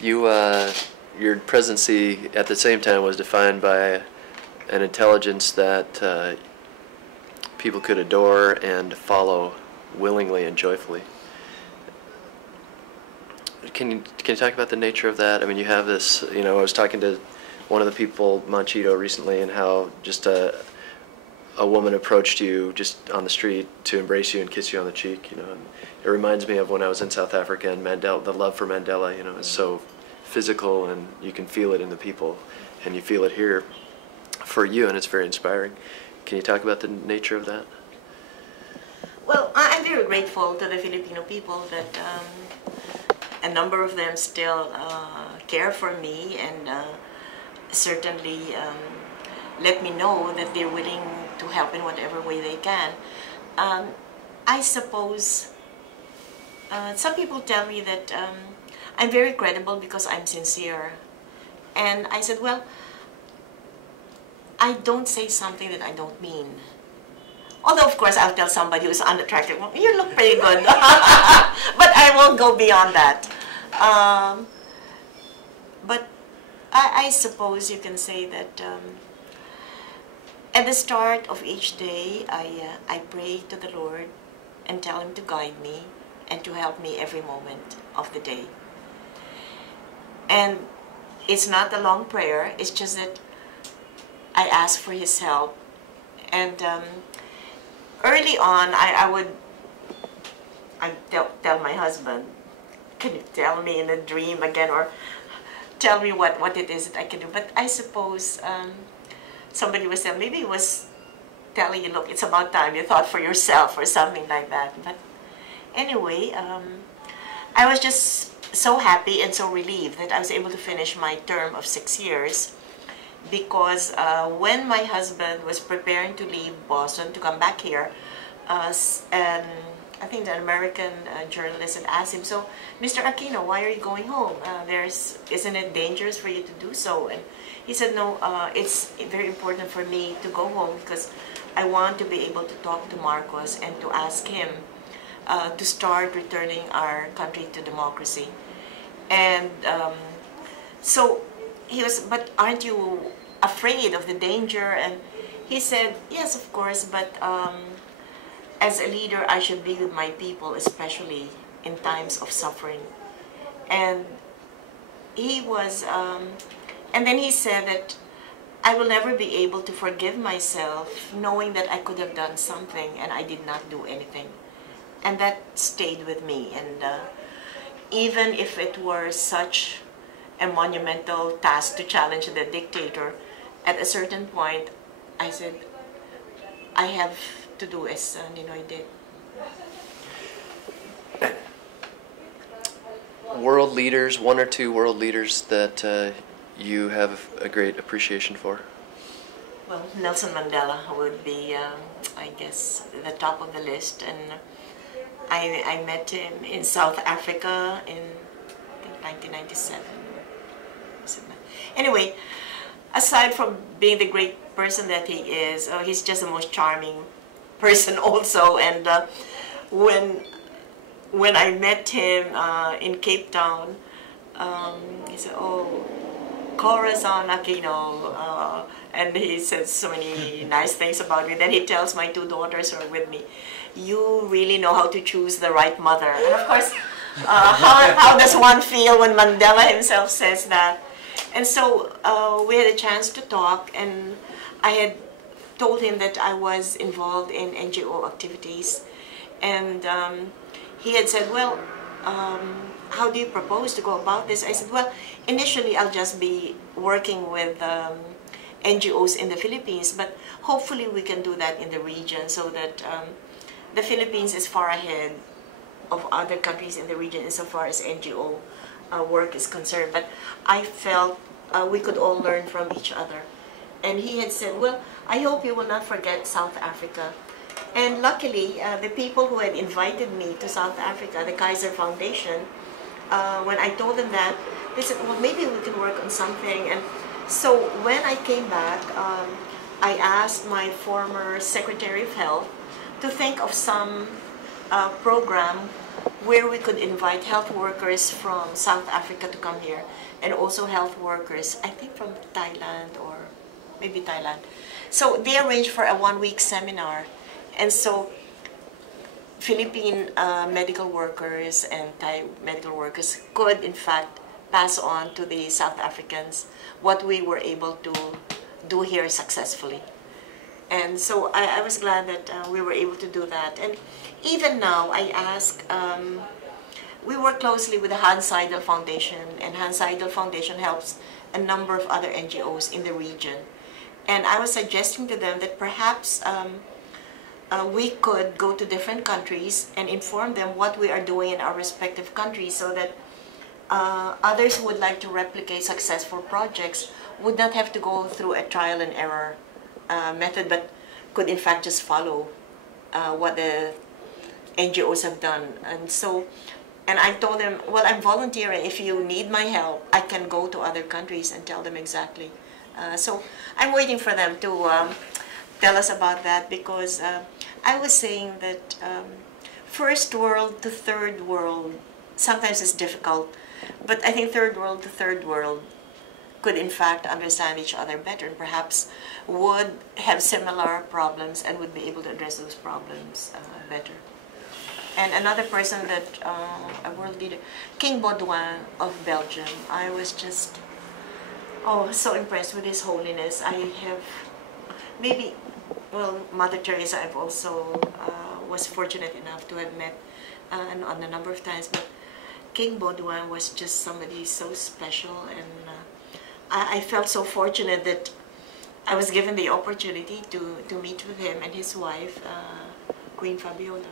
You, your presidency at the same time was defined by an intelligence that people could adore and follow willingly and joyfully. Can you talk about the nature of that? I mean, you have this. You know, I was talking to one of the people, Manchito, recently, and how just a woman approached you just on the street to embrace you and kiss you on the cheek. You know, and it reminds me of when I was in South Africa and Mandela. The love for Mandela, you know, is so physical, and you can feel it in the people, and you feel it here for you, and it's very inspiring. Can you talk about the nature of that? Well, I'm very grateful to the Filipino people that a number of them still care for me and certainly let me know that they're willing to help in whatever way they can. I suppose some people tell me that I'm very credible because I'm sincere. And I said, well, I don't say something that I don't mean. Although, of course, I'll tell somebody who's unattractive, well, you look pretty good. But I won't go beyond that. But I suppose you can say that at the start of each day, I pray to the Lord and tell Him to guide me and to help me every moment of the day. And it's not a long prayer, it's just that I ask for His help. And early on, I'd tell my husband, can you tell me in a dream again, or tell me what it is that I can do. But I suppose somebody was telling, maybe he was telling you, look, it's about time you thought for yourself or something like that. But anyway, I was just so happy and so relieved that I was able to finish my term of 6 years, because when my husband was preparing to leave Boston to come back here, I think the American journalist had asked him, so, Mr. Aquino, why are you going home? Isn't it dangerous for you to do so? And he said, no, it's very important for me to go home because I want to be able to talk to Marcos and to ask him to start returning our country to democracy. And so he was, but aren't you afraid of the danger? And he said, yes, of course, but as a leader, I should be with my people, especially in times of suffering. And he was, and then he said that I will never be able to forgive myself knowing that I could have done something and I did not do anything. And that stayed with me. And even if it were such a monumental task to challenge the dictator, at a certain point, I said, I have to do as Ninoy did. World leaders, one or two world leaders that you have a great appreciation for? Well, Nelson Mandela would be, I guess, the top of the list. And I met him in South Africa in, I think, 1997. Anyway, aside from being the great person that he is, he's just the most charming person also. And when I met him in Cape Town, he said, oh, Cory Aquino, and he said so many nice things about me. Then he tells my two daughters who are with me, you really know how to choose the right mother. And of course, how does one feel when Mandela himself says that? And so we had a chance to talk, and I had told him that I was involved in NGO activities. And he had said, well, how do you propose to go about this? I said, well, initially I'll just be working with NGOs in the Philippines, but hopefully we can do that in the region so that the Philippines is far ahead of other countries in the region insofar as NGO work is concerned. But I felt we could all learn from each other. And he had said, well, I hope you will not forget South Africa. And luckily, the people who had invited me to South Africa, the Kaiser Foundation, when I told them that, they said, well, maybe we can work on something. And so when I came back, I asked my former Secretary of Health to think of some program where we could invite health workers from South Africa to come here, and also health workers, I think from Thailand or maybe Thailand. So they arranged for a 1-week seminar, and so Philippine medical workers and Thai medical workers could in fact pass on to the South Africans what we were able to do here successfully. And so I was glad that we were able to do that. And even now, I ask, we work closely with the Hans Seidel Foundation, and Hans Seidel Foundation helps a number of other NGOs in the region. And I was suggesting to them that perhaps we could go to different countries and inform them what we are doing in our respective countries, so that others who would like to replicate successful projects would not have to go through a trial and error method, but could in fact just follow what the NGOs have done. And so, and I told them, well, I'm volunteering. If you need my help, I can go to other countries and tell them exactly. So I'm waiting for them to tell us about that, because I was saying that first world to third world sometimes is difficult, but I think third world to third world could in fact understand each other better, and perhaps would have similar problems and would be able to address those problems better. And another person that, a world leader, King Baudouin of Belgium, I was just, so impressed with His Holiness. I have, maybe, well, Mother Teresa I've also was fortunate enough to have met on a number of times, but King Baudouin was just somebody so special, and I felt so fortunate that I was given the opportunity to meet with him and his wife, Queen Fabiola.